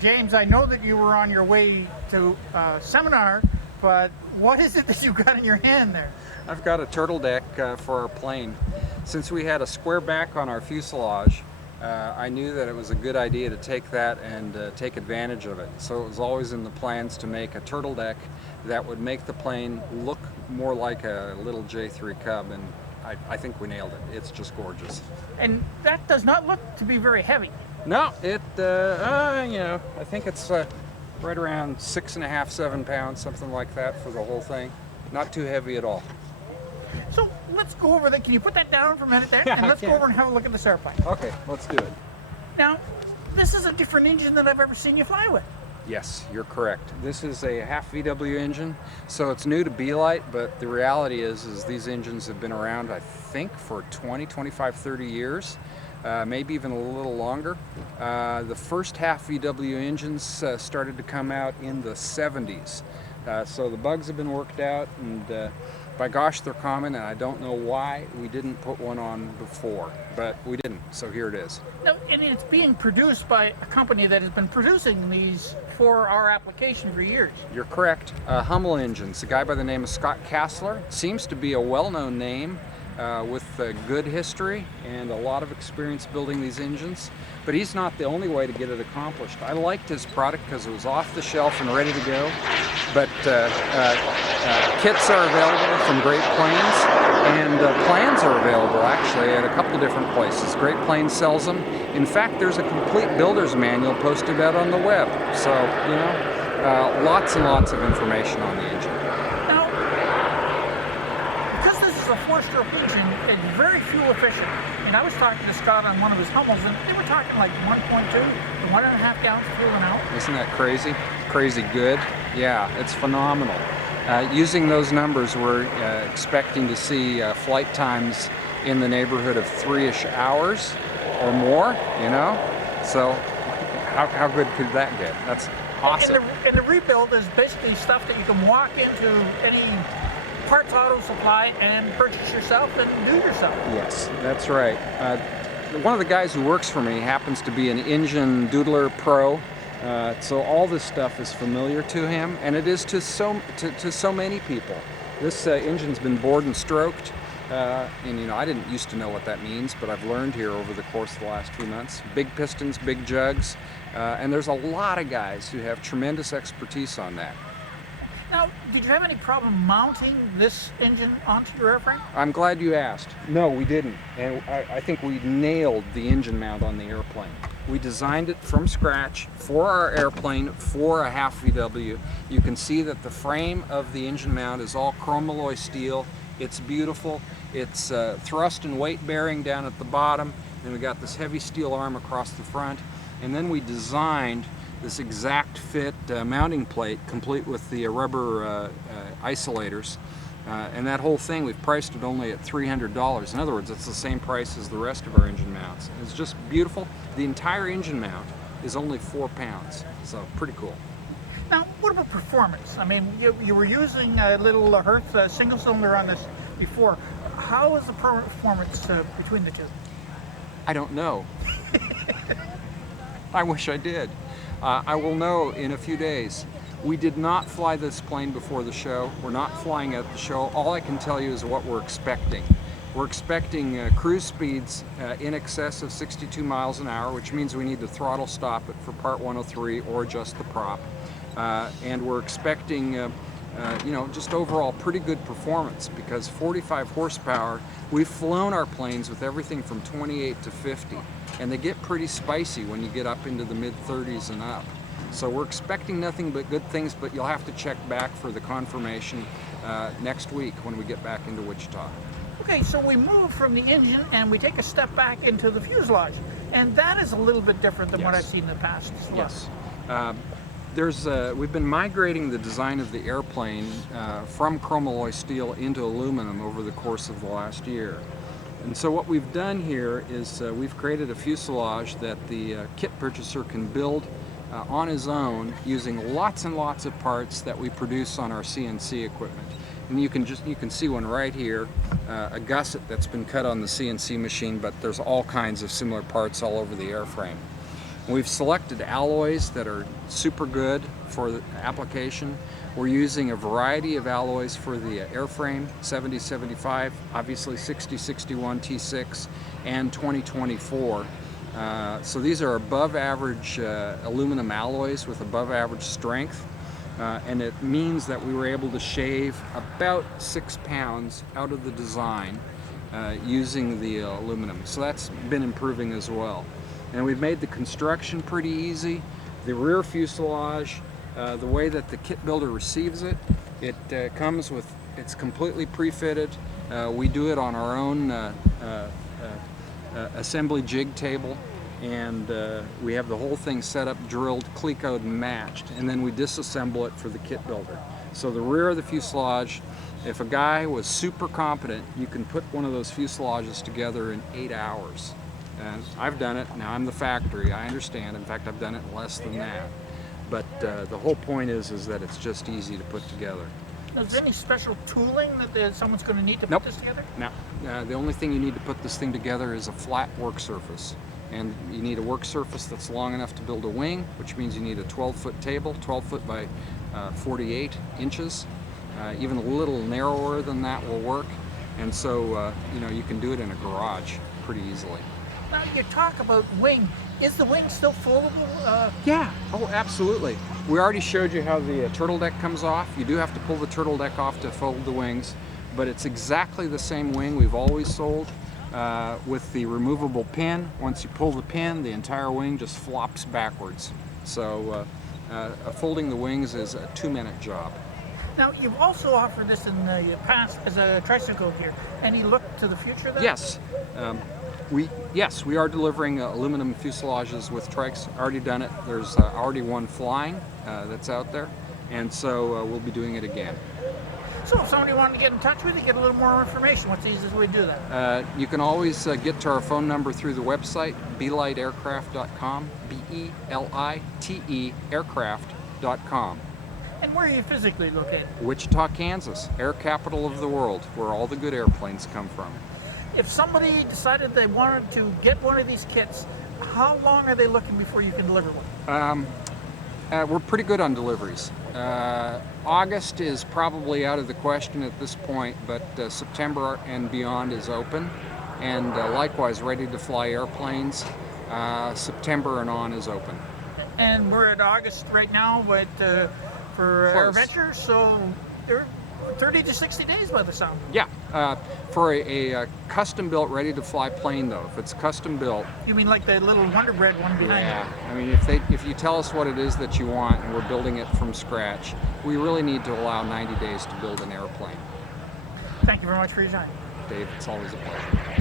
James, I know that you were on your way to a seminar, but what is it that you got in your hand there? I've got a turtle deck for our plane. Since we had a square back on our fuselage, I knew that it was a good idea to take that and take advantage of it. So it was always in the plans to make a turtle deck that would make the plane look more like a little J3 Cub, and I think we nailed it. It's just gorgeous. And that does not look to be very heavy. No, it, I think it's right around 6.5, 7 pounds, something like that for the whole thing. Not too heavy at all. So let's go over that. Can you put that down for a minute there? Yeah, and let's go over and have a look at this airplane. Okay, let's do it. Now, this is a different engine than I've ever seen you fly with. Yes, you're correct. This is a half VW engine, so it's new to Belite, but the reality is these engines have been around, I think, for 20, 25, 30 years. Maybe even a little longer. The first half VW engines started to come out in the 70s. So the bugs have been worked out, and by gosh, they're common, and I don't know why we didn't put one on before, but we didn't, so here it is. No, and it's being produced by a company that has been producing these for our application for years. You're correct. Hummel Engines, a guy by the name of Scott Kassler, seems to be a well-known name. With good history and a lot of experience building these engines, but he's not the only way to get it accomplished. I liked his product because it was off the shelf and ready to go, but kits are available from Great Plains, and plans are available actually at a couple different places. Great Plains sells them. In fact, there's a complete builder's manual posted out on the web, so lots and lots of information on the engine. Four-stroke engine is very fuel efficient. And I was talking to Scott on one of his Hummels, and they were talking like 1.2 to 1.5 gallons of fuel an hour. Isn't that crazy? Crazy good? Yeah, it's phenomenal. Using those numbers, we're expecting to see flight times in the neighborhood of 3-ish hours or more, So how good could that get? That's awesome. And the rebuild is basically stuff that you can walk into any parts auto supply and purchase yourself and do yourself. Yes, that's right. One of the guys who works for me happens to be an engine doodler pro, so all this stuff is familiar to him, and it is to so many people. This engine's been bored and stroked, and I didn't used to know what that means, but I've learned here over the course of the last few months. Big pistons, big jugs, and there's a lot of guys who have tremendous expertise on that. Now, did you have any problem mounting this engine onto your airframe? I'm glad you asked. No, we didn't. And I think we nailed the engine mount on the airplane. We designed it from scratch for our airplane for a half VW. You can see that the frame of the engine mount is all chrome alloy steel. It's beautiful. It's thrust and weight bearing down at the bottom. Then we got this heavy steel arm across the front. And then we designed this exact fit mounting plate, complete with the rubber isolators. And that whole thing, we've priced it only at $300. In other words, it's the same price as the rest of our engine mounts. It's just beautiful. The entire engine mount is only 4 pounds, so pretty cool. Now, what about performance? I mean, you were using a little Hertz single cylinder on this before. How is the performance between the two? I don't know. I wish I did. I will know in a few days. We did not fly this plane before the show. We're not flying at the show. All I can tell you is what we're expecting. We're expecting cruise speeds in excess of 62 miles an hour, which means we need to throttle stop it for Part 103 or adjust the prop. And we're expecting just overall pretty good performance, because 45 horsepower, we've flown our planes with everything from 28 to 50. And they get pretty spicy when you get up into the mid-30s and up. So we're expecting nothing but good things, but you'll have to check back for the confirmation next week when we get back into Wichita. Okay, so we move from the engine and we take a step back into the fuselage. And that is a little bit different than what I've seen in the past as well. Yes. We've been migrating the design of the airplane from chrome alloy steel into aluminum over the course of the last year. And so what we've done here is we've created a fuselage that the kit purchaser can build on his own using lots and lots of parts that we produce on our CNC equipment. and you can see one right here, a gusset that's been cut on the CNC machine, but there's all kinds of similar parts all over the airframe. We've selected alloys that are super good for the application. We're using a variety of alloys for the airframe, 7075, obviously 6061 T6, and 2024. So these are above average aluminum alloys with above average strength. And it means that we were able to shave about 6 pounds out of the design using the aluminum. So that's been improving as well. And we've made the construction pretty easy. The rear fuselage, the way that the kit builder receives it, it comes with, it's completely pre-fitted. We do it on our own assembly jig table, and we have the whole thing set up, drilled, clecoed, and matched, and then we disassemble it for the kit builder. So the rear of the fuselage, if a guy was super competent, you can put one of those fuselages together in 8 hours. And I've done it. Now I'm the factory, I understand. In fact, I've done it in less than that. But the whole point is that it's just easy to put together. Now, is there any special tooling that someone's going to need to put this together? No. The only thing you need to put this thing together is a flat work surface. And you need a work surface that's long enough to build a wing, which means you need a 12-foot table, 12 foot by 48 inches. Even a little narrower than that will work. And so, you know, you can do it in a garage pretty easily. Now, you talk about wing. Is the wing still foldable? Yeah. Oh, absolutely. We already showed you how the turtle deck comes off. You do have to pull the turtle deck off to fold the wings, but it's exactly the same wing we've always sold with the removable pin. Once you pull the pin, the entire wing just flops backwards. So folding the wings is a 2-minute job. Now, you've also offered this in the past as a tricycle gear. Any look to the future there? Yes. We are delivering aluminum fuselages with trikes. Already done it. There's already one flying that's out there, and so we'll be doing it again. So if somebody wanted to get in touch with you, get a little more information, what's the easiest way to do that? You can always get to our phone number through the website, beliteaircraft.com, B-E-L-I-T-E aircraft.com. And where are you physically located? Wichita, Kansas, air capital of the world, where all the good airplanes come from. If somebody decided they wanted to get one of these kits, how long are they looking before you can deliver one? We're pretty good on deliveries. August is probably out of the question at this point, but September and beyond is open. And likewise, ready to fly airplanes, September and on is open. And we're at August right now, but for AirVenture, so they're 30 to 60 days by the sound. Yeah, for a custom-built, ready-to-fly plane, though. If it's custom-built. You mean like the little Wonder Bread one behind you? Yeah, I mean, if you tell us what it is that you want and we're building it from scratch, we really need to allow 90 days to build an airplane. Thank you very much for your time. Dave, it's always a pleasure.